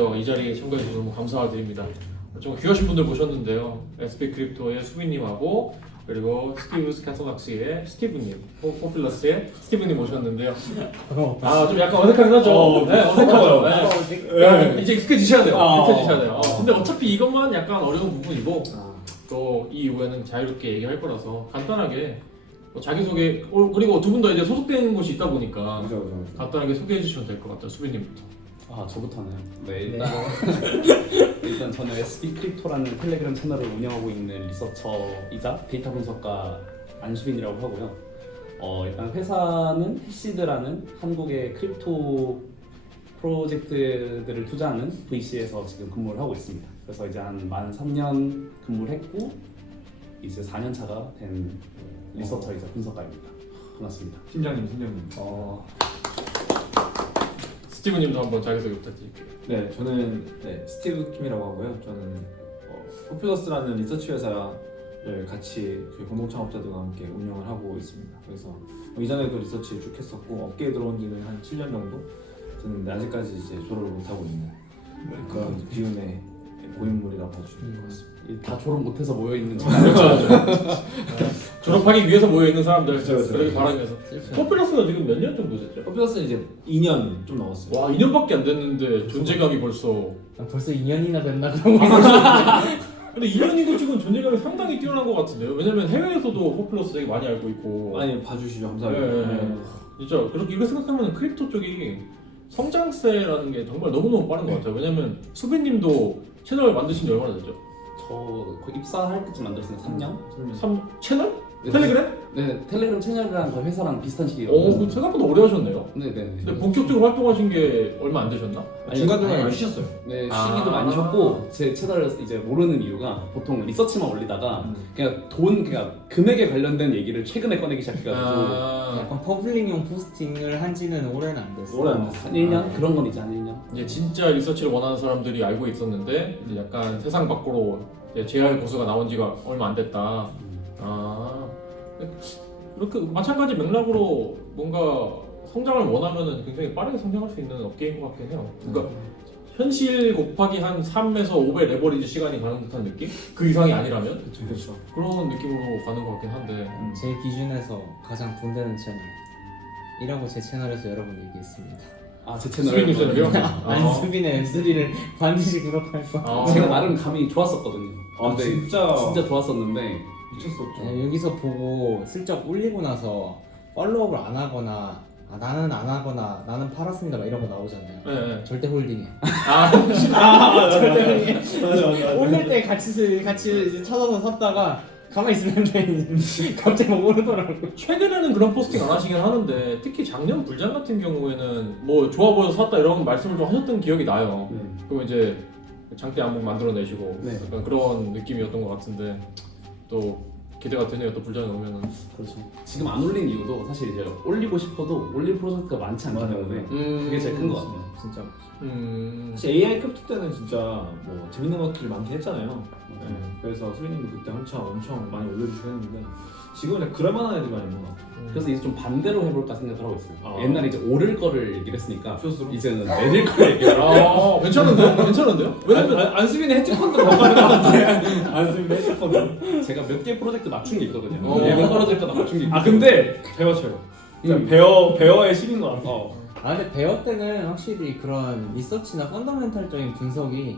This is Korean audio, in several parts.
먼저 이 자리에 참가해 주셔서 너무 감사드립니다. 좀 귀하신 분들 모셨는데요. SB 크립토의 수빈님하고 그리고 스티브 스카토낙스의 스티브님, 포필러스의 스티브님 모셨는데요. 좀 약간 어색하긴 하죠. 네, 어색하죠. 네. 이제 익숙해지셔야 돼요. 익숙해지셔야 돼요. 근데 어차피 이것만 약간 어려운 부분이고 또 이 이후에는 자유롭게 얘기할 거라서 간단하게 자기소개 그리고 두 분 다 이제 소속된 곳이 있다 보니까 간단하게 소개해 주시면 될 것 같아요. 수빈님부터. 저부터는 일단 저는 SB 크립토라는 텔레그램 채널을 운영하고 있는 리서처이자 데이터 분석가 안수빈이라고 하고요. 일단 회사는 해시드라는 한국의 크립토 프로젝트들을 투자하는 VC에서 지금 근무를 하고 있습니다. 그래서 이제 만 3년 근무를 했고 이제 4년 차가 된 리서처이자 분석가입니다. 반갑습니다. 팀장님. 스티브님도 한번 자기소개 부탁드릴게요. 네, 저는 스티브 킴이라고 하고요. 저는 포퓰러스라는 리서치 회사를 같이 저희 공동 창업자들과 함께 운영을 하고 있습니다. 그래서 이전에도 리서치를 쭉 했었고 업계에 들어온 지는 한 7년 정도 됐는데 아직까지 이제 졸업을 못 하고 있는 그런 비운의 고인물이라고 봐주시면 될 것 같습니다. 다 졸업 못해서 모여 있는 졸업하기 위해서 모여 있는 사람들 그렇죠. 그렇게 바라면서 포퓰러스가 지금 몇 년 정도 됐죠? 포퓰러스는 이제 2년 좀 넘었어요. 와 2년밖에 안 됐는데 존재감이 벌써. 벌써 2년이나 됐나 그런 거. 근데 2년이고 지금 존재감이 상당히 뛰어난 것 같은데요. 왜냐면 해외에서도 포퓰러스 되게 많이 알고 있고. 많이 봐주시죠. 감사합니다. 네. 진짜 그렇게 이거 생각하면 크립토 쪽이 성장세라는 게 정말 너무너무 빠른 것 같아요. 왜냐면 수빈님도 채널 만드신 지 얼마나 됐죠? 저 거의 입사할 때쯤 만들었어요. 3년? 채널? 네. 텔레그램? 네, 텔레그램 채널이랑 거의 회사랑 비슷한 오, 시기거든요. 생각보다 오래 하셨네요. 네네. 근데 본격적으로 활동하신 게 얼마 안 되셨나? 중간중간에 아니, 쉬셨어요. 네, 아. 쉬기도 많이 쉬었고 제 채널을 이제 모르는 이유가 보통 리서치만 올리다가 그냥 금액에 관련된 얘기를 최근에 꺼내기 시작해가지고 약간 퍼블릭용 포스팅을 한 지는 오래는 안 됐어요. 오래 안 됐어요. 한 1년? 그런 건 이제 한 1년? 이제 진짜 리서치를 원하는 사람들이 알고 있었는데 이제 약간 세상 밖으로 이제 JR 고수가 나온 지가 얼마 안 됐다. 이렇게 마찬가지 맥락으로 뭔가 성장을 원하면은 굉장히 빠르게 성장할 수 있는 업계인 것 같긴 해요. 그러니까 현실 곱하기 한 3에서 5배 레버리지 시간이 가는 듯한 느낌? 그 이상이 아니라면 그렇죠. 그런 느낌으로 가는 것 같긴 한데. 제 기준에서 가장 돈 되는 채널이라고 제 채널에서 여러 번 얘기했습니다. 제 수빈님 채널이요? 안수빈의 앱3를 반드시 구독할 거. 제가 나름 감이 좋았었거든요. 근데 진짜 좋았었는데 미쳤었죠. 여기서 보고 슬쩍 올리고 나서 팔로우업을 안 하거나 나는 안 하거나 나는 팔았습니다 막 이런 거 나오잖아요. 네. 절대 홀딩해. 절대 맞아. 올릴 때 같이 이제 찾아서 샀다가 가만히 있으면 갑자기 막 오르더라고요. 최근에는 그런 포스팅 안 하시긴 하는데 특히 작년 불장 같은 경우에는 뭐 좋아 보여서 샀다 이런 말씀을 좀 하셨던 기억이 나요. 그럼 이제 장대 한번 만들어내시고 네. 약간 그런 느낌이었던 것 같은데 또 기대가 되네요. 또 불장이 오면은. 그렇죠. 지금 안 올린 이유도 사실 이제 올리고 싶어도 올릴 프로젝트가 많지 않기 때문에 그게 제일 큰 것 같아요. 진짜. 사실 AI 크립토 때는 진짜 뭐 재밌는 것들이 많긴 했잖아요. 네. 그래서 수빈님도 그때 한참 엄청 많이 올려주시고 했는데 지금은 그럴만한 애들이 많이 있는 것 같아요. 그래서 이제 좀 반대로 해볼까 생각을 하고 있어요. 아. 옛날에 이제 오를 거를 얘기를 했으니까 슛으로? 이제는 내릴 거를 얘기를 하고 괜찮은데요? 괜찮은데요? 왜냐면 안수빈의 헤지펀드 더 가는 것 같아. 안수빈의 헤지펀드. 제가 몇 개 프로젝트 맞춘 게 있거든요. 얘는 떨어질 거다 맞춘 게 있거든요. 근데 배워쳐요. 진짜 베어의 신인 것 같아. 근데 베어 때는 확실히 그런 리서치나 펀더멘탈적인 분석이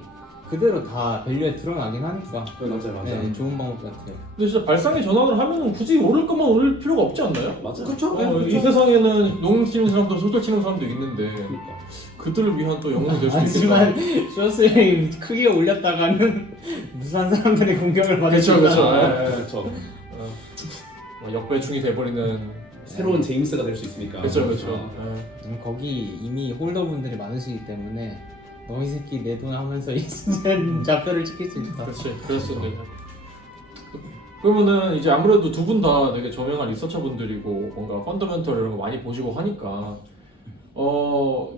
그대로 다 밸류에 드러나긴 하니까 맞아요. 네, 좋은 방법 같아요. 근데 진짜 발상의 전환을 하면은 굳이 오를 것만 오를 필요가 없지 않나요? 맞아요. 그렇죠. 이 세상에는 농 치는 사람도 소설 치는 사람도 있는데 그러니까. 그들을 위한 또 영웅이 될 수 있겠다. 하지만 쇼스를 크게 올렸다가는 무수한 사람들의 공격을 받을 수 그쵸, 있다. 그쵸. 그렇죠. 역배충이 돼버리는. 새로운 제임스가 될 수 있으니까. 그렇죠. 거기 이미 홀더분들이 많으시기 때문에 너희 새끼 내 돈 하면서 이제 잡혀를 지킬 수 있다. 그렇지. 그럴 수 있네. 그러면은 이제 아무래도 두 분 다 되게 저명한 리서처분들이고 뭔가 펀더멘털 이런 거 많이 보시고 하니까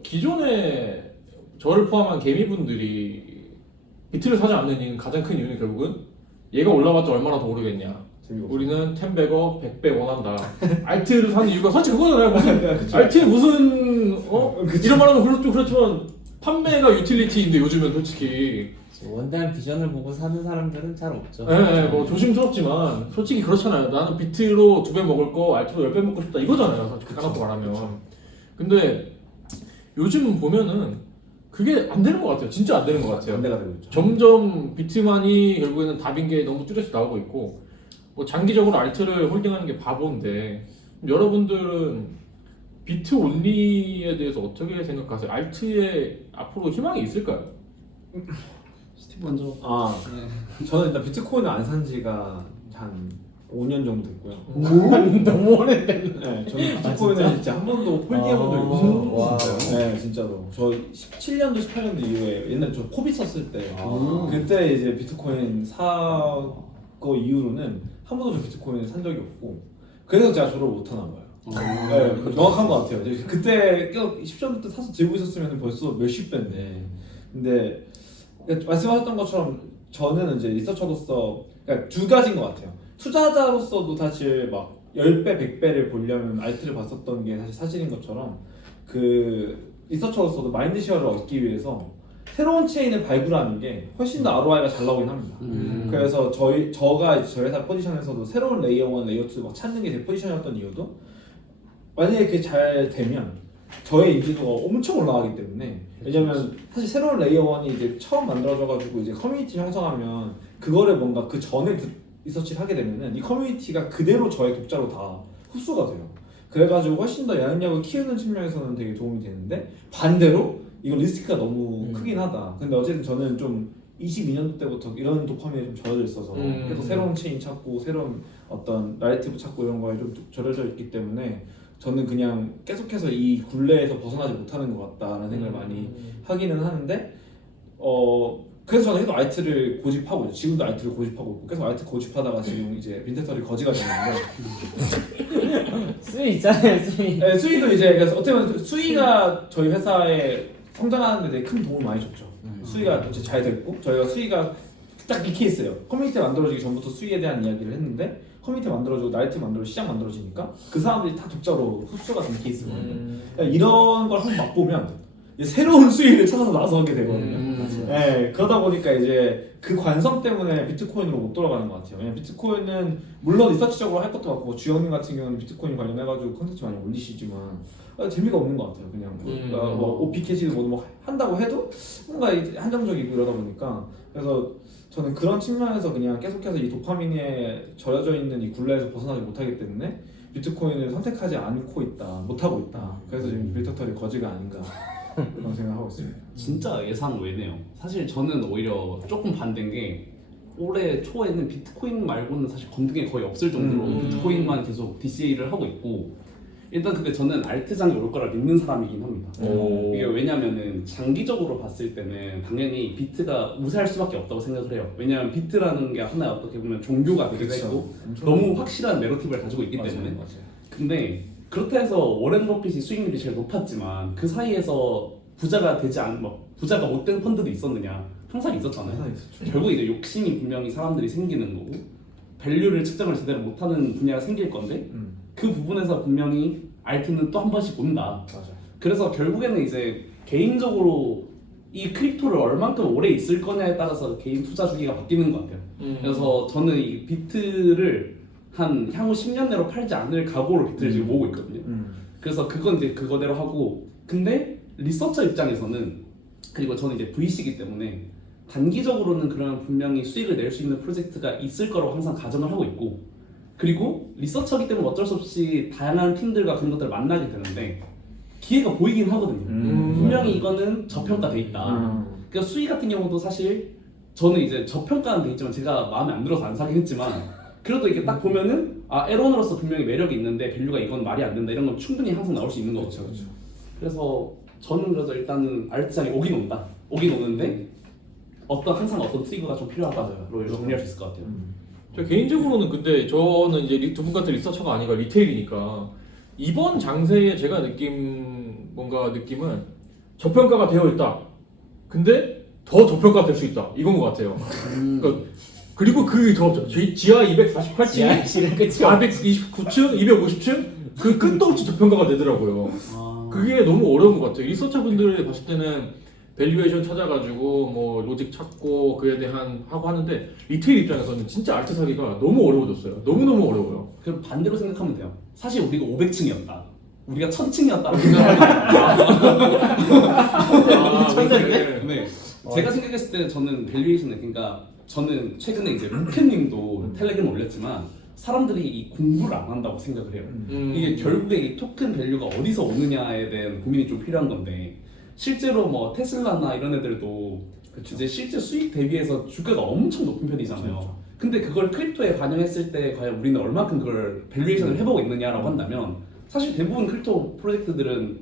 기존에 저를 포함한 개미분들이 비트를 사지 않는 이유는 가장 큰 이유는 결국은 얘가 올라봤자 얼마나 더 오르겠냐. 우리는 10배거 100배 원한다. 알트를 사는 이유가 사실 그거잖아요. 무슨 알트에 무슨 이런 말하면 그렇지만 판매가 유틸리티인데 요즘은 솔직히 원단 비전을 보고 사는 사람들은 잘 없죠. 뭐 조심스럽지만 솔직히 그렇잖아요. 나는 비트로 2배 먹을 거 알트로 10배 먹고 싶다 이거잖아요. 솔직히 까놓고 말하면. 근데 요즘 보면은 그게 안 되는 것 같아요. 진짜 안 되는 것 같아요. 반대가 되고 있죠. 점점 비트만이 결국에는 답인 게 너무 뚜렷이 나오고 있고 뭐 장기적으로 알트를 홀딩하는 게 바보인데 여러분들은 비트 온리에 대해서 어떻게 생각하세요? 알트에 앞으로 희망이 있을까요? 스티브 먼저. 저는 일단 비트코인을 안 산 지가 한 5년 정도 됐고요. 너무 오래됐네. 네, 저는 비트코인을 진짜 한 번도 홀딩해본 적이 없어요. 와. 네, 진짜로. 저 17년도, 18년도 이후에 옛날에 저 코비 썼을 때 아. 그때 이제 비트코인 사거 이후로는 한 번도 저 비트코인을 산 적이 없고 그래서 제가 졸업을 못하나 봐요. 네, 정확한 것 같아요. 그때 10년 때 사서 들고 있었으면 벌써 몇십 배인데 근데 말씀하셨던 것처럼 저는 이제 리서처로서 그러니까 두 가지인 것 같아요. 투자자로서도 사실 막 10배, 100배를 보려면 알트를 봤었던 게 사실 사실인 것처럼 그 리서처로서도 마인드쉐어를 얻기 위해서 새로운 체인을 발굴하는 게 훨씬 더 ROI가 잘 나오긴 합니다. 그래서 저가 저희 회사 포지션에서도 새로운 레이어 1, 레이어 2 막 찾는 게 제 포지션이었던 이유도 만약에 그게 잘 되면 저의 인지도가 엄청 올라가기 때문에 왜냐면 사실 새로운 레이어 1이 이제 처음 만들어져가지고 이제 커뮤니티 형성하면 그거를 뭔가 그 전에 리서치를 하게 되면은 이 커뮤니티가 그대로 저의 독자로 다 흡수가 돼요. 그래가지고 훨씬 더 영향력을 키우는 측면에서는 되게 도움이 되는데 반대로 이거 리스크가 너무 크긴 하다. 근데 어쨌든 저는 좀 22년도 때부터 이런 도파민에 좀 절여져 있어서 계속 새로운 체인 찾고 새로운 어떤 나레티브 찾고 이런 거에 좀 절여져 있기 때문에 저는 그냥 계속해서 이 굴레에서 벗어나지 못하는 것 같다라는 생각을 많이 하기는 하는데 그래서 저는 계속 알트를 고집하고 있어요. 지금도 알트를 고집하고 있고 계속 알트 고집하다가 지금 이제 빈테털이 거지가 됐는데 수위 있잖아요, 수위. 네, 수위도 이제 그래서 어떻게 보면 수위가 저희 회사에 성장하는 데 되게 큰 도움을 많이 줬죠. 수위가 이제 잘 됐고 저희가 수위가 딱 이 케이스예요. 커뮤니티 만들어지기 전부터 수위에 대한 이야기를 했는데 커뮤니티 만들어지고 나이트 만들어지고 시장 만들어지니까 그 사람들이 다 독자로 흡수가 된 케이스거든요. 그러니까 이런 걸 한번 맛보면 이제 새로운 수위를 찾아서 나서게 되거든요. 네, 그러다 보니까 이제 그 관성 때문에 비트코인으로 못 돌아가는 것 같아요. 왜냐면 비트코인은 물론 리서치적으로 할 것도 같고 주영님 같은 경우는 비트코인 관련해가지고 컨텐츠 많이 올리시지만 재미가 없는 것 같아요. 그냥 뭐 OP 캐시도 뭐 한다고 해도 뭔가 한정적이고 이러다 보니까 그래서 저는 그런 측면에서 그냥 계속해서 이 도파민에 절여져 있는 이 굴레에서 벗어나지 못하기 때문에 비트코인을 선택하지 않고 있다, 못하고 있다. 그래서 지금 빌터털이 거지가 아닌가 그런 생각하고 있습니다. 진짜 예상 외네요. 사실 저는 오히려 조금 반대인 게 올해 초에는 비트코인 말고는 사실 검증 게 거의 없을 정도로 비트코인만 계속 DCA를 하고 있고 일단 근데 저는 알트장이 올 거라 믿는 사람이긴 합니다. 이게 왜냐면은 장기적으로 봤을 때는 당연히 비트가 우세할 수밖에 없다고 생각을 해요. 왜냐면 비트라는 게 하나 어떻게 보면 종교가 되기도 했고 너무 확실한 내러티브를 가지고 있기 때문에 맞아요. 근데 그렇다 해서 워렌 버핏이 수익률이 제일 높았지만 그 사이에서 부자가 되지 부자가 못 된 펀드도 있었느냐? 항상 있었잖아요. 항상 있었죠. 결국 이제 욕심이 분명히 사람들이 생기는 거고 밸류를 측정을 제대로 못하는 분야가 생길 건데 그 부분에서 분명히 알트는 또 한 번씩 온다. 맞아. 그래서 결국에는 이제 개인적으로 이 크립토를 얼만큼 오래 있을 거냐에 따라서 개인 투자 주기가 바뀌는 것 같아요. 그래서 저는 이 비트를 한 향후 10년 내로 팔지 않을 각오로 비트를 지금 모으고 있거든요. 그래서 그건 이제 그거대로 하고 근데 리서처 입장에서는 그리고 저는 이제 VC이기 때문에 단기적으로는 그러면 분명히 수익을 낼 수 있는 프로젝트가 있을 거라고 항상 가정을 하고 있고 그리고 리서처이기 때문에 어쩔 수 없이 다양한 팀들과 그런 것들을 만나게 되는데 기회가 보이긴 하거든요. 분명히 이거는 저평가돼 있다. 그러니까 수익 같은 경우도 사실 저는 이제 저평가는 돼 있지만 제가 마음에 안 들어서 안 사긴 했지만 그래도 이렇게 딱 보면은 에론으로서 분명히 매력이 있는데 밸류가 이건 말이 안 된다 이런 건 충분히 항상 나올 수 있는 거죠. 그렇죠. 그래서 저는 그래서 일단은 알트장이 오긴 온다. 오긴 오는데 항상 어떤 트리거가 좀 필요하다로 정리할 수 있을 것 같아요. 저 개인적으로는 근데 저는 이제 두 분 같은 리서처가 아니라 리테일이니까 이번 장세에 제가 느낌은 저평가가 되어 있다. 근데 더 저평가 될 수 있다. 이건 것 같아요. 그러니까 그리고 지하 248층, 지하실은 끝이 429층, 250층 그 끝도 없이 저평가가 되더라고요. 그게 너무 어려운 것 같아요. 리서처 분들이 봤을 때는 밸류에이션 찾아가지고 뭐 로직 찾고 그에 대한 하고 하는데 리테일 입장에서는 진짜 알트 사기가 너무 어려워졌어요. 너무너무 어려워요. 그럼 반대로 생각하면 돼요. 사실 우리가 500층이었다. 우리가 1000층이었다고 생각하면 천재인데? 네. 제가 생각했을 때 저는 밸류에이션은 그러니까 저는 최근에 이제 로켓님도 텔레그램 올렸지만 사람들이 이 공부를 안 한다고 생각을 해요. 이게 결국에 이 토큰 밸류가 어디서 오느냐에 대한 고민이 좀 필요한 건데 실제로 뭐 테슬라나 이런 애들도 이제 실제 수익 대비해서 주가가 엄청 높은 편이잖아요. 근데 그걸 크립토에 반영했을 때 과연 우리는 얼마큼 그걸 밸류에이션을 해보고 있느냐라고 한다면 사실 대부분 크립토 프로젝트들은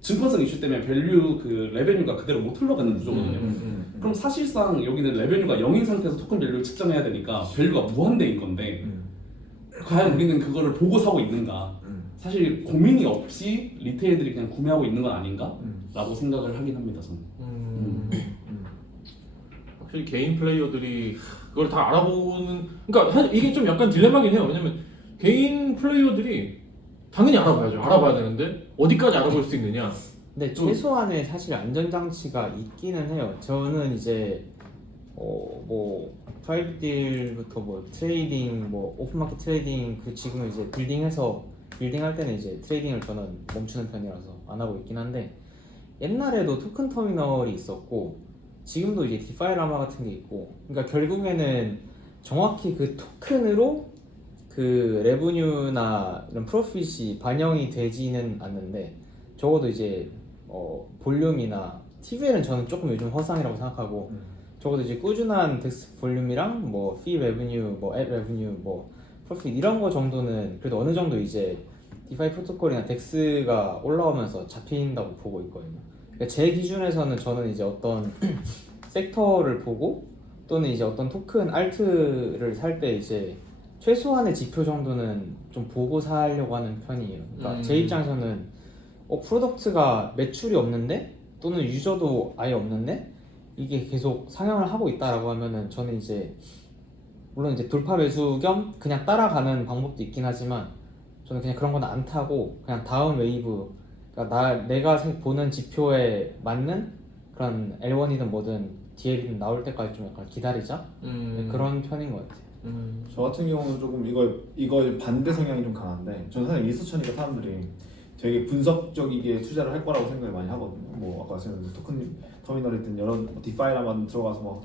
증권성 이슈 때문에 밸류 그 레베뉴가 그대로 못 흘러가는 구조거든요. 그럼 사실상 여기는 레베뉴가 0인 상태에서 토큰 밸류를 측정해야 되니까 밸류가 무한대인 건데 과연 우리는 그거를 보고 사고 있는가? 사실 고민이 없이 리테일들이 그냥 구매하고 있는 건 아닌가? 라고 생각을 하긴 합니다 저는. 확실히 개인 플레이어들이 그걸 다 알아보는 그러니까 이게 좀 약간 딜레마긴 해요. 왜냐면 개인 플레이어들이 당연히 알아봐야죠. 알아봐야 되는데 어디까지 알아볼 수 있느냐? 근데 최소한의 사실 안전장치가 있기는 해요. 저는 이제 뭐 프라이빗 딜부터 뭐 트레이딩, 뭐 오픈마켓 트레이딩 그 지금은 이제 빌딩할 때는 이제 트레이딩을 저는 멈추는 편이라서 안 하고 있긴 한데 옛날에도 토큰 터미널이 있었고 지금도 이제 디파이 라마 같은 게 있고 그러니까 결국에는 정확히 그 토큰으로 그 레브뉴나 이런 프로핏이 반영이 되지는 않는데 적어도 이제 볼륨이나 TVL은 저는 조금 요즘 허상이라고 생각하고 적어도 이제 꾸준한 덱스 볼륨이랑 뭐 피 레브뉴, 뭐 앱 레브뉴, 뭐 프로핏 이런 거 정도는 그래도 어느 정도 이제 디파이 프로토콜이나 덱스가 올라오면서 잡힌다고 보고 있거든요. 그러니까 제 기준에서는 저는 이제 어떤 섹터를 보고 또는 이제 어떤 토큰 알트를 살 때 이제 최소한의 지표 정도는 좀 보고 사려고 하는 편이에요. 그러니까 제 입장에서는 프로덕트가 매출이 없는데 또는 유저도 아예 없는데 이게 계속 상향을 하고 있다라고 하면은 저는 이제 물론 이제 돌파 매수 겸 그냥 따라가는 방법도 있긴 하지만 저는 그냥 그런 건 안 타고 그냥 다음 웨이브 그러니까 내가 보는 지표에 맞는 그런 L1이든 뭐든 DL이든 나올 때까지 좀 약간 기다리자 그런 편인 것 같아요. 저 같은 경우는 조금 이거 반대 성향이 좀 강한데 저는 사실 리서처니까 사람들이 되게 분석적이게 투자를 할 거라고 생각을 많이 하거든요. 뭐 아까 말씀드린 토큰 터미널이든 여러 디파이라만 들어가서 뭐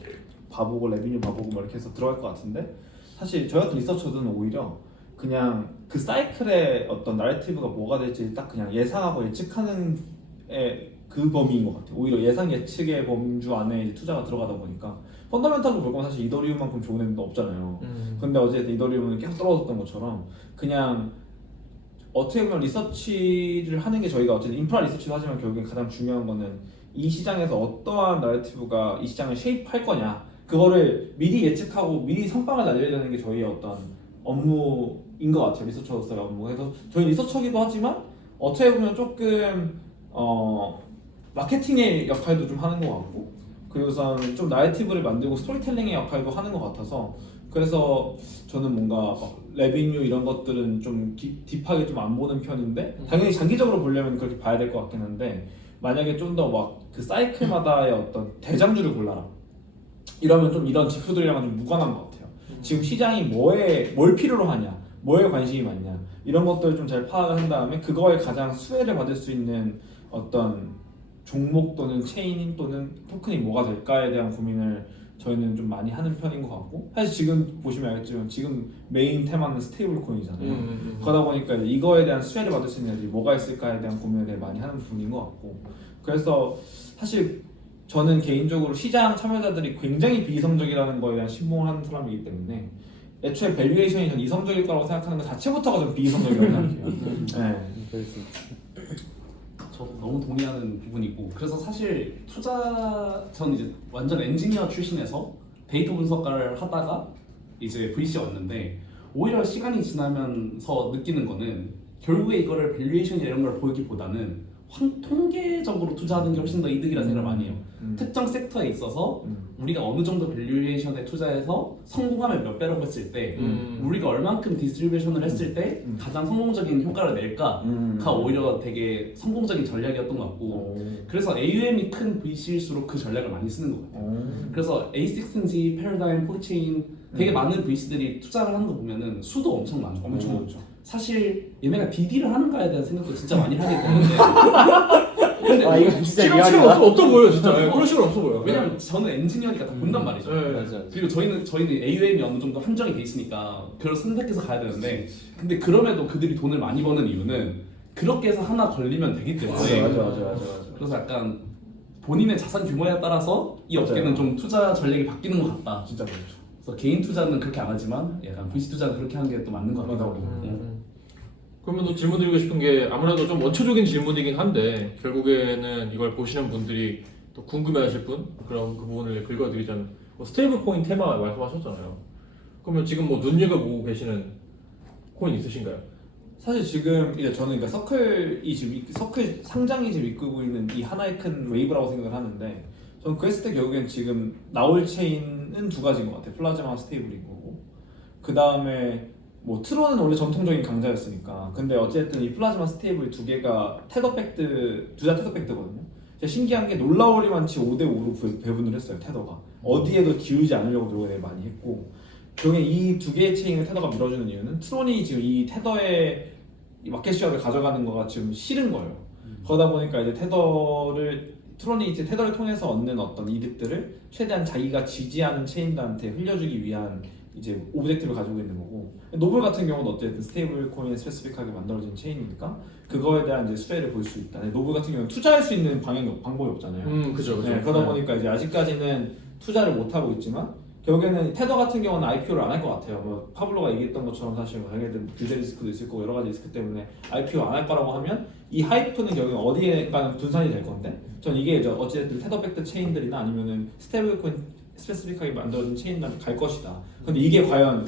봐보고 레비뉴 봐보고 뭐 이렇게 해서 들어갈 것 같은데 사실 저 같은 리서처들은 오히려 그냥 그 사이클의 어떤 나래티브가 뭐가 될지 딱 그냥 예상하고 예측하는 그 범위인 것 같아요. 오히려 예상 예측의 범주 안에 이제 투자가 들어가다 보니까 펀더멘탈로 볼 거면 사실 이더리움만큼 좋은 애도 없잖아요. 근데 어쨌든 이더리움은 계속 떨어졌던 것처럼 그냥 어떻게 보면 리서치를 하는 게 저희가 어쨌든 인프라 리서치도 하지만 결국엔 가장 중요한 거는 이 시장에서 어떠한 나래티브가 이 시장을 쉐입할 거냐 그거를 미리 예측하고 미리 선빵을 날려야 되는 게 저희의 어떤 업무인 것 같아요. 리서처로서의 업무. 그래서 저희 리서처기도 하지만 어떻게 보면 조금 마케팅의 역할도 좀 하는 것 같고 그리고선 좀 나래티브를 만들고 스토리텔링의 역할도 하는 것 같아서 그래서 저는 뭔가 막 레비뉴 이런 것들은 좀 딥하게 좀 안 보는 편인데 당연히 장기적으로 보려면 그렇게 봐야 될 것 같긴 한데 만약에 좀 더 막 그 사이클마다의 어떤 대장주를 골라라 이러면 좀 이런 지표들이랑은 좀 무관한 것 같아요. 지금 시장이 뭘 필요로 하냐 뭐에 관심이 많냐 이런 것들을 좀 잘 파악을 한 다음에 그거에 가장 수혜를 받을 수 있는 어떤 종목 또는 체인 또는 토큰이 뭐가 될까에 대한 고민을 저희는 좀 많이 하는 편인 것 같고 사실 지금 보시면 알겠지만 지금 메인 테마는 스테이블 코인이잖아요. 그러다 보니까 이거에 대한 수혜를 받을 수 있는 애들이 뭐가 있을까에 대한 고민을 되게 많이 하는 부분인 것 같고 그래서 사실 저는 개인적으로 시장 참여자들이 굉장히 비이성적이라는 거에 대한 신봉을 하는 사람이기 때문에 애초에 밸류에이션이 전 이성적일 거라고 생각하는 것 자체부터가 좀 비이성적이라고 생각해요. 네. 저 너무 동의하는 부분이고 그래서 사실 저는 이제 완전 엔지니어 출신에서 데이터 분석가를 하다가 이제 VC에 왔는데 오히려 시간이 지나면서 느끼는 거는 결국에 이거를 밸류에이션 이런 걸 보기보다는 통계적으로 투자하는 게 훨씬 더 이득이라는 생각을 많이 해요. 특정 섹터에 있어서 음. 우리가 어느 정도 밸류에이션에 투자해서 성공하면 몇 배라고 했을 때 우리가 얼만큼 디스트리뷰션을 했을 때 가장 성공적인 효과를 낼까가 오히려 되게 성공적인 전략이었던 것 같고 그래서 AUM이 큰 VC일수록 그 전략을 많이 쓰는 것 같아요. 그래서 A6인지 패러다임, 폴체인 되게 많은 VC들이 투자를 하는 거 보면은 수도 엄청 많고 엄청 많죠. 사실 얘네가 DD를 하는가에 대한 생각도 진짜 많이 하게 되는데 근데 아 이거 진짜 시간 이해하기가 없어 보여 진짜. 예, 그런 식은 없어 보여. 왜냐면 저는 엔지니어니까 다 본단 말이죠. 네. 맞아. 그리고 저희는 AUM이 어느 정도 한정이 돼 있으니까 그걸 선택해서 가야 되는데 근데 그럼에도 그들이 돈을 많이 버는 이유는 그렇게 해서 하나 걸리면 되기 때문에 맞아. 그래서 약간 본인의 자산 규모에 따라서 이 맞아요. 업계는 좀 투자 전략이 바뀌는 것 같다. 진짜 그렇죠. 그래서 개인 투자는 그렇게 안 하지만 약간 VC 투자는 그렇게 하는 게 또 맞는 것 같기도 하고. 그러면 또 질문 드리고 싶은 게 아무래도 좀 원초적인 질문이긴 한데 결국에는 이걸 보시는 분들이 또 궁금해하실 분 그럼 그 부분을 긁어드리자면 뭐 스테이블 코인 테마 말씀하셨잖아요. 그러면 지금 뭐 눈여겨보고 계시는 코인 있으신가요? 사실 지금 이제 저는 그러니까 서클 상장이 지금 이끌고 있는 이 하나의 큰 웨이브라고 생각을 하는데 저는 그 했을 때 결국엔 지금 나올 체인은 두 가지인 것 같아요. 플라즈마 스테이블인 거고 그 다음에 뭐 트론은 원래 전통적인 강자였으니까 근데 어쨌든 이 플라즈마 스테이블 두 개가 테더백드 둘 다 테더백드거든요. 제가 신기한 게 놀라워리만치 5대5로 배분을 했어요. 테더가 어디에도 기울지 않으려고 노력을 많이 했고 결국에 이 두 개의 체인을 테더가 밀어주는 이유는 트론이 지금 이 테더의 이 마켓 쉐어를 가져가는 거가 지금 싫은 거예요. 그러다 보니까 이제 트론이 이제 테더를 통해서 얻는 어떤 이득들을 최대한 자기가 지지하는 체인들한테 흘려주기 위한 이제 오브젝트를 가지고 있는 거고 노블 같은 경우는 어쨌든 스테이블 코인에 스페시픽하게 만들어진 체인이니까 그거에 대한 이제 수혜를 볼 수 있다. 노블 같은 경우는 투자할 수 있는 방법이 없잖아요. 그죠. 네, 그러다 보니까 이제 아직까지는 투자를 못 하고 있지만 결국에는 테더 같은 경우는 IPO를 안 할 것 같아요. 뭐 파블로가 얘기했던 것처럼 사실 자기네들 규제 리스크도 있을 거고 여러 가지 리스크 때문에 IPO 안 할 거라고 하면 이 하이프는 결국 어디에가는 분산이 될 건데 전 이게 이제 어쨌든 테더백드 체인들이나 아니면은 스테이블 코인 스페시픽하게 만들어진 체인들한테 갈 것이다. 근데 이게 과연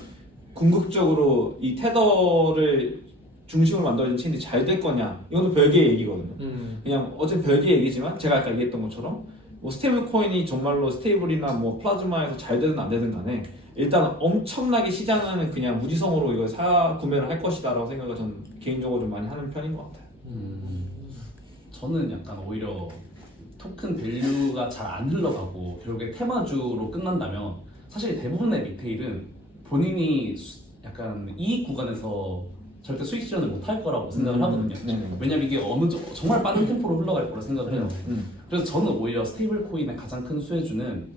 궁극적으로 이 테더를 중심으로 만들어진 체인이 잘 될 거냐 이것도 별개의 얘기거든요. 그냥 어쨌든 별개의 얘기지만 제가 아까 얘기했던 것처럼 뭐 스테이블 코인이 정말로 스테이블이나 뭐 플라즈마에서 잘 되든 안 되든 간에 일단 엄청나게 시장은 그냥 무지성으로 이걸 구매를 할 것이다라고 생각을 저는 개인적으로 좀 많이 하는 편인 것 같아요. 저는 약간 오히려 토큰 밸류가 잘 안 흘러가고 결국에 테마주로 끝난다면 사실 대부분의 리테일은 본인이 약간 이익 구간에서 절대 수익 실현을 못 할 거라고 생각을 하거든요. 왜냐면 이게 정말 빠른 템포로 흘러갈 거라 생각을 해요. 그래서 저는 오히려 스테이블 코인의 가장 큰 수혜주는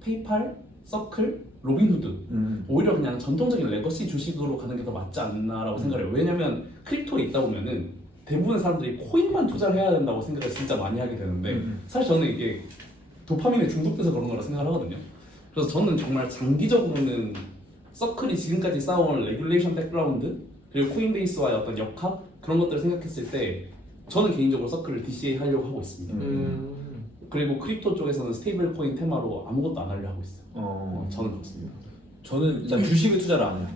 페이팔, 서클, 로빈후드 오히려 그냥 전통적인 레거시 주식으로 가는 게 더 맞지 않나라고 생각을 해요. 왜냐면 크립토에 있다 보면은 대부분의 사람들이 코인만 투자를 해야 된다고 생각을 진짜 많이 하게 되는데 사실 저는 이게 도파민에 중독돼서 그런 거라 생각을 하거든요. 그래서 저는 정말 장기적으로는 서클이 지금까지 쌓아온 레귤레이션 백그라운드 그리고 코인베이스와의 어떤 역학 그런 것들을 생각했을 때 저는 개인적으로 서클을 DCA 하려고 하고 있습니다. 그리고 크립토 쪽에서는 스테이블 코인 테마로 아무것도 안 하려고 하고 있어요. 저는 그렇습니다. 저는 일단 주식을 투자를 안 해요.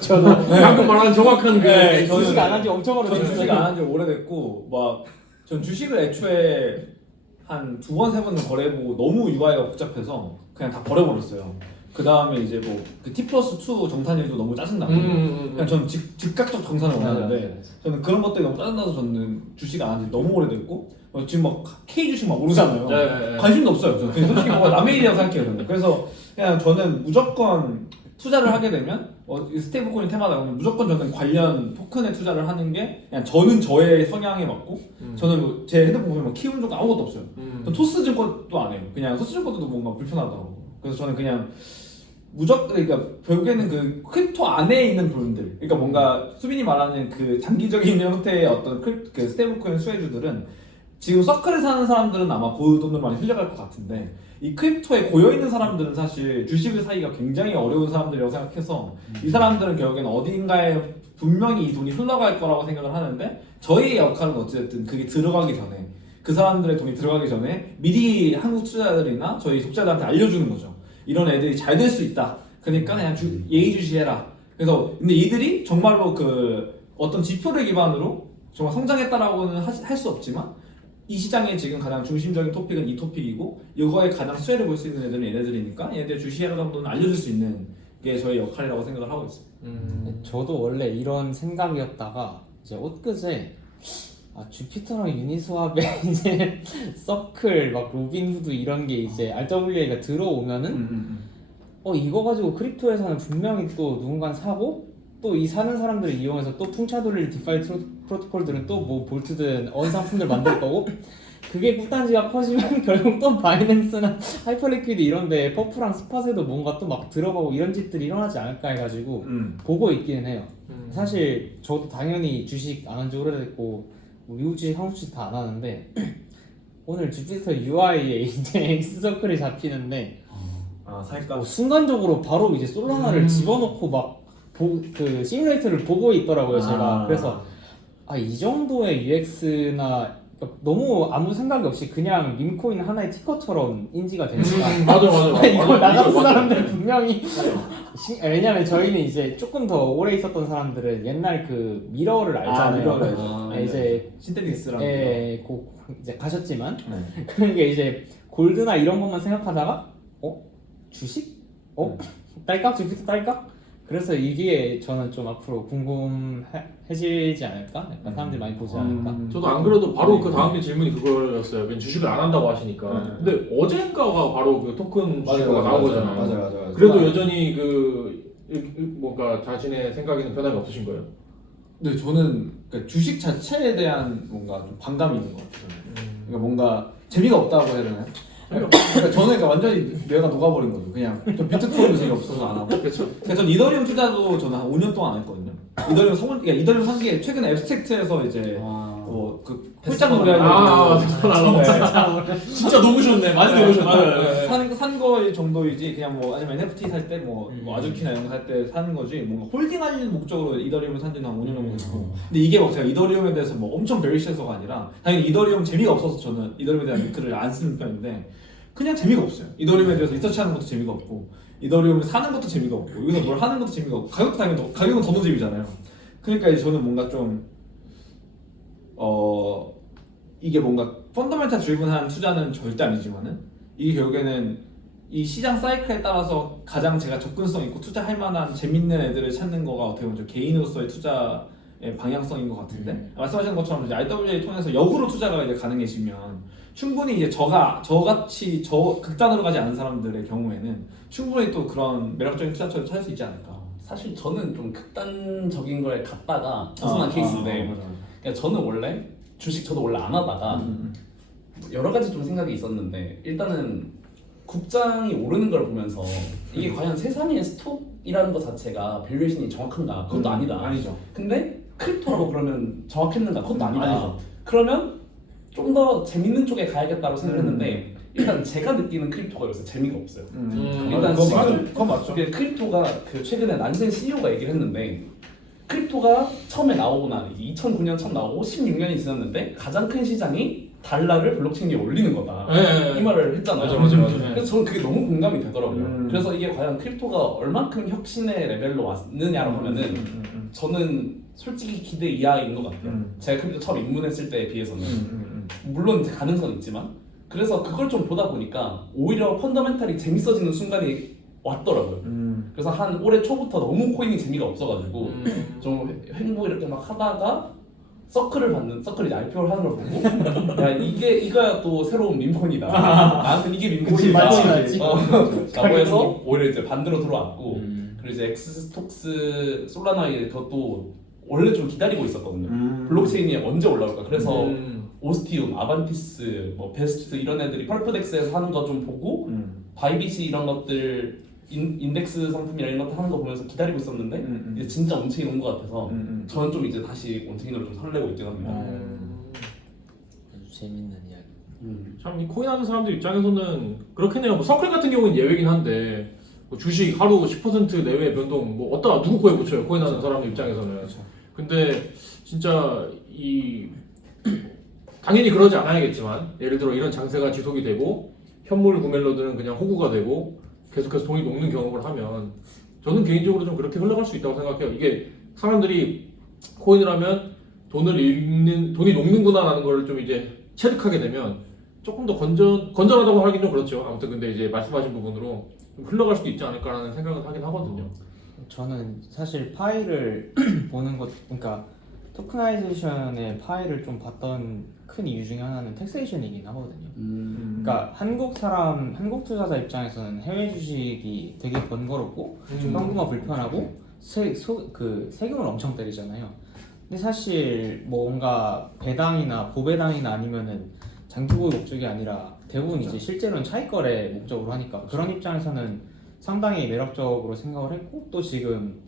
저도 방금 말한 정확한 그 네, 주식 안 한 지 엄청 저는 주식 오래됐어요. 안 한 지 오래됐고 전 주식을 애초에 한 2번 3번은 거래해보고 너무 UI가 복잡해서 그냥 다 버려버렸어요. 그 다음에 이제 뭐 그 T+2 정산일도 너무 짜증나고 그냥 저는 즉각적 정산을 원하는데 저는 그런 것들이 너무 짜증나서 저는 주식 안 한 지 너무 오래됐고 지금 막 K 주식 막 오르잖아요. 네. 관심도 없어요. 저는 그냥 솔직히 뭐가 남의 일이라고 생각해요. 저는. 그래서 그냥 저는 무조건 투자를 하게 되면 스테이블 코인 테마다 보면 무조건 저는 관련 토큰에 투자를 하는 게 그냥 저는 저의 성향에 맞고 저는 뭐제 핸드폰 보면 뭐 키운 종 아무것도 없어요. 전 토스 증권도 안 해요. 그냥 토스 증권도 뭔가 불편하더라고. 그래서 저는 그냥 무조건 그러니까 결국에는 그 크립토 안에 있는 돈들 그러니까 뭔가 수빈이 말하는 그 장기적인 형태의 어떤 그 스테이블 코인 수혜주들은 지금 서클에 사는 사람들은 아마 그 돈을 많이 흘려갈 것 같은데 이 크립토에 고여있는 사람들은 사실 주식을 사기가 굉장히 어려운 사람들이라고 생각해서 이 사람들은 결국에는 어딘가에 분명히 이 돈이 흘러갈 거라고 생각을 하는데 저희의 역할은 어쨌든 그게 들어가기 전에 그 사람들의 돈이 들어가기 전에 미리 한국 투자자들이나 저희 독자들한테 알려주는 거죠. 이런 애들이 잘 될 수 있다. 그러니까 그냥 예의주시해라. 그래서 근데 이들이 정말로 그 어떤 지표를 기반으로 정말 성장했다라고는 할 수 없지만 이 시장의 지금 가장 중심적인 토픽은 이 토픽이고 이거에 가장 수혜를 볼 수 있는 애들은 얘네들이니까 얘네들 주시하는 정도는 알려줄 수 있는 게 저희 역할이라고 생각을 하고 있습니다. 저도 원래 이런 생각이었다가 이제 엊그제 주피터랑 유니스왑에 이제 서클 막 로빈후드 이런 게 이제 RWA가 들어오면은 이거 가지고 크립토에서는 분명히 또 누군가 사고 또 이 사는 사람들을 이용해서 또 풍차 돌릴 디파이 프로토콜들은 또 뭐 볼트든 언상품들 만들 거고 그게 꿀단지가 커지면 결국 또 바이낸스나 하이퍼리퀴드 이런데 퍼프랑 스팟에도 뭔가 또 막 들어가고 이런 짓들이 일어나지 않을까 해가지고 보고 있기는 해요. 사실 저도 당연히 주식 안 한 지 오래됐고 뭐 미국 주식, 한국 주식 다 안 하는데 오늘 주피터 UI에 이제 X서클이 잡히는데 살까? 순간적으로 바로 이제 솔라나를 집어넣고 막 그 시뮬레이터를 보고 있더라고요 제가. 그래서 이 정도의 UX나 너무 아무 생각이 없이 그냥 밈코인 하나의 티커처럼 인지가 되니까 맞아. 이거 나가는 사람들 분명히 왜냐면 저희는 이제 조금 더 오래 있었던 사람들은 옛날 그 미러를 알잖아요. 이제 신테틱스랑 이제 가셨지만 네. 그러니까 이제 골드나 이런 것만 생각하다가 주식? 딸깍? 주피터 딸깍? 그래서 이게 저는 좀 앞으로 궁금해지지 않을까? 약간 사람들이 많이 보지 않을까? 저도 안 그래도 바로 그 다음 질문이 그거였어요. 왜냐면 주식을 안 한다고 하시니까. 근데 어젠가가 바로 그 토큰 주식가 나온 거잖아요. 맞아요. 그래도 여전히 뭔가 자신의 생각에는 변함이 없으신 거예요? 네, 저는 그러니까 주식 자체에 대한 뭔가 좀 반감이 있는 것 같아요. 그러니까 뭔가 재미가 없다고 해야 되나요? 그러니까 저는 완전히 뇌가 녹아버린 거죠. 그냥 좀 비트코인도 재미없어서 안 하고. 그렇죠. 그래서 전 이더리움 투자도 저는 한 5년 동안 안 했거든요. 이더리움 산 게 최근에 앱스트랙트에서 이제 그 홀짝 노래하고 진짜 녹으셨네. 많이 녹으셨네. 산 거 정도이지 그냥 뭐 아니면 NFT 살 때 뭐 아주키나 이런 거 살 때 사는 거지 뭔가 홀딩할 목적으로 이더리움을 산 지는 한 5년 정도 됐고 근데 이게 막 제가 이더리움에 대해서 뭐 엄청 베리시해서가 아니라 당연히 이더리움 재미가 없어서 저는 이더리움에 대한 글을 안 쓰는 편인데 그냥 재미가 없어요. 이더리움에 대해서 리서치하는 것도 재미가 없고 이더리움을 사는 것도 재미가 없고 여기서 뭘 하는 것도 재미가 없고 가격도 당연히 가격은 더 노잼이잖아요. 그러니까 이제 저는 뭔가 좀 이게 뭔가 펀더멘탈 드리븐한 투자는 절대 아니지만은 이게 결국에는 이 시장 사이클에 따라서 가장 제가 접근성 있고 투자할 만한 재밌는 애들을 찾는 거가 어떻게 보면 투자의 투자의 방향성인 것 같은데 말씀하신 것처럼 이제 RWA 통해서 역으로 투자가 이제 가능해지면 충분히 이제 저같이 극단으로 가지 않은 사람들의 경우에는 충분히 또 그런 매력적인 투자처를 찾을 수 있지 않을까. 사실 저는 좀 극단적인 걸 갔다가 벗어난 케이스인데 그러니까 저는 원래 주식 저도 원래 안 하다가 여러 가지 좀 생각이 있었는데 일단은 국장이 오르는 걸 보면서 이게 과연 세상의 스톡이라는 것 자체가 밸류에이션이 정확한가? 그것도 아니다. 아니죠. 근데 크립토라고 그러면 정확했는가? 그것도 아니다. 아니죠. 그러면 좀 더 재밌는 쪽에 가야겠다고 생각했는데 일단 제가 느끼는 크립토가 요새 재미가 없어요. 일단 그건 맞죠. 이게 크립토가 그 최근에 난센 CEO가 얘기를 했는데 크립토가 처음에 나오고 난 2009년 처음 나오고 16년이 지났는데 가장 큰 시장이 달러를 블록체인 위에 올리는 거다. 이 말을 했잖아요. 맞아. 그래서 저는 그게 너무 공감이 되더라고요. 그래서 이게 과연 크립토가 얼만큼 혁신의 레벨로 왔느냐로 하면은 저는 솔직히 기대 이하인 것 같아요. 제가 크립토 처음 입문했을 때에 비해서는 물론 이제 가능성은 있지만 그래서 그걸 좀 보다 보니까 오히려 펀더멘탈이 재밌어지는 순간이 왔더라고요. 그래서 한 올해 초부터 너무 코인이 재미가 없어가지고 좀 횡보 이렇게 막 하다가 서클이 이제 IPO를 하는 걸 보고 야 이거야 또 새로운 밈코인이다. 나한테 이게 밈코인이다. 맞지. 라고 해서 오히려 이제 반대로 들어왔고 그리고 이제 엑스스톡스 솔라나이 그것도 원래 좀 기다리고 있었거든요. 블록체인이 언제 올라올까. 그래서 오스티움, 아반티스, 뭐 베스트 이런 애들이 펄프덱스에서 하는 거 좀 보고 바이비시 이런 것들 인덱스 상품이나 이런 것들 하는 거 보면서 기다리고 있었는데 이제 진짜 온체인 온 것 같아서 저는 좀 이제 다시 온체인으로 좀 설레고 있긴 합니다. 아주 재밌는 이야기. 참 이 코인 하는 사람들 입장에서는 그렇겠네요. 뭐 서클 같은 경우는 예외긴 한데 뭐 주식 하루 10% 내외 변동 뭐 어디다 누구 코에 붙여요. 코인 하는 사람들 입장에서는. 근데 진짜 당연히 그러지 않아야겠지만 예를 들어 이런 장세가 지속이 되고 현물 구매러들은 그냥 호구가 되고 계속해서 돈이 녹는 경험을 하면 저는 개인적으로 좀 그렇게 흘러갈 수 있다고 생각해요. 이게 사람들이 코인을 하면 돈이 녹는구나라는 걸 좀 이제 체득하게 되면 조금 더 건전하다고 하긴 좀 그렇죠. 아무튼 근데 이제 말씀하신 부분으로 좀 흘러갈 수도 있지 않을까라는 생각은 하긴 하거든요. 저는 사실 파일을 보는 것, 그러니까 토크나이제이션의 파일을 좀 봤던 큰 이유 중에 하나는 텍세이션이긴 하거든요. 그러니까 한국 투자자 입장에서는 해외 주식이 되게 번거롭고 현금화 불편하고 세금을 엄청 때리잖아요. 근데 사실 뭔가 배당이나 고배당이나 아니면은 장기 보유 목적이 아니라 대부분 이제 실제로는 차익거래 목적으로 하니까 그런 입장에서는 상당히 매력적으로 생각을 했고, 또 지금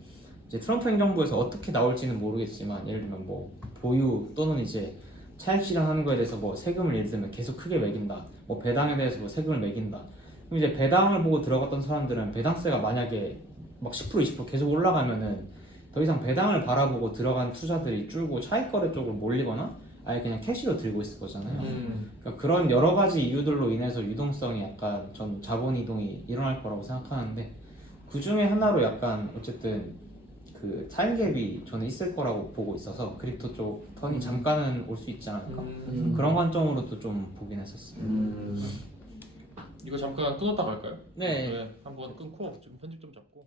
이제 트럼프 행정부에서 어떻게 나올지는 모르겠지만 예를 들면 뭐 보유 또는 이제 차익 실현하는 거에 대해서 뭐 세금을 예를 들면 계속 크게 매긴다, 뭐 배당에 대해서 뭐 세금을 매긴다. 그럼 이제 배당을 보고 들어갔던 사람들은 배당세가 만약에 막 10% 20% 계속 올라가면은 더 이상 배당을 바라보고 들어간 투자들이 줄고 차익거래 쪽으로 몰리거나 아예 그냥 캐시로 들고 있을 거잖아요. 그러니까 그런 여러 가지 이유들로 인해서 유동성이 약간 전 자본 이동이 일어날 거라고 생각하는데, 그 중에 하나로 약간 어쨌든 그 타임갭이 저는 있을 거라고 보고 있어서 크립토 쪽 턴이 잠깐은 올 수 있지 않을까, 그런 관점으로도 좀 보긴 했었습니다. 이거 잠깐 끊었다 갈까요? 네. 한번 끊고 좀 편집 좀 잡고.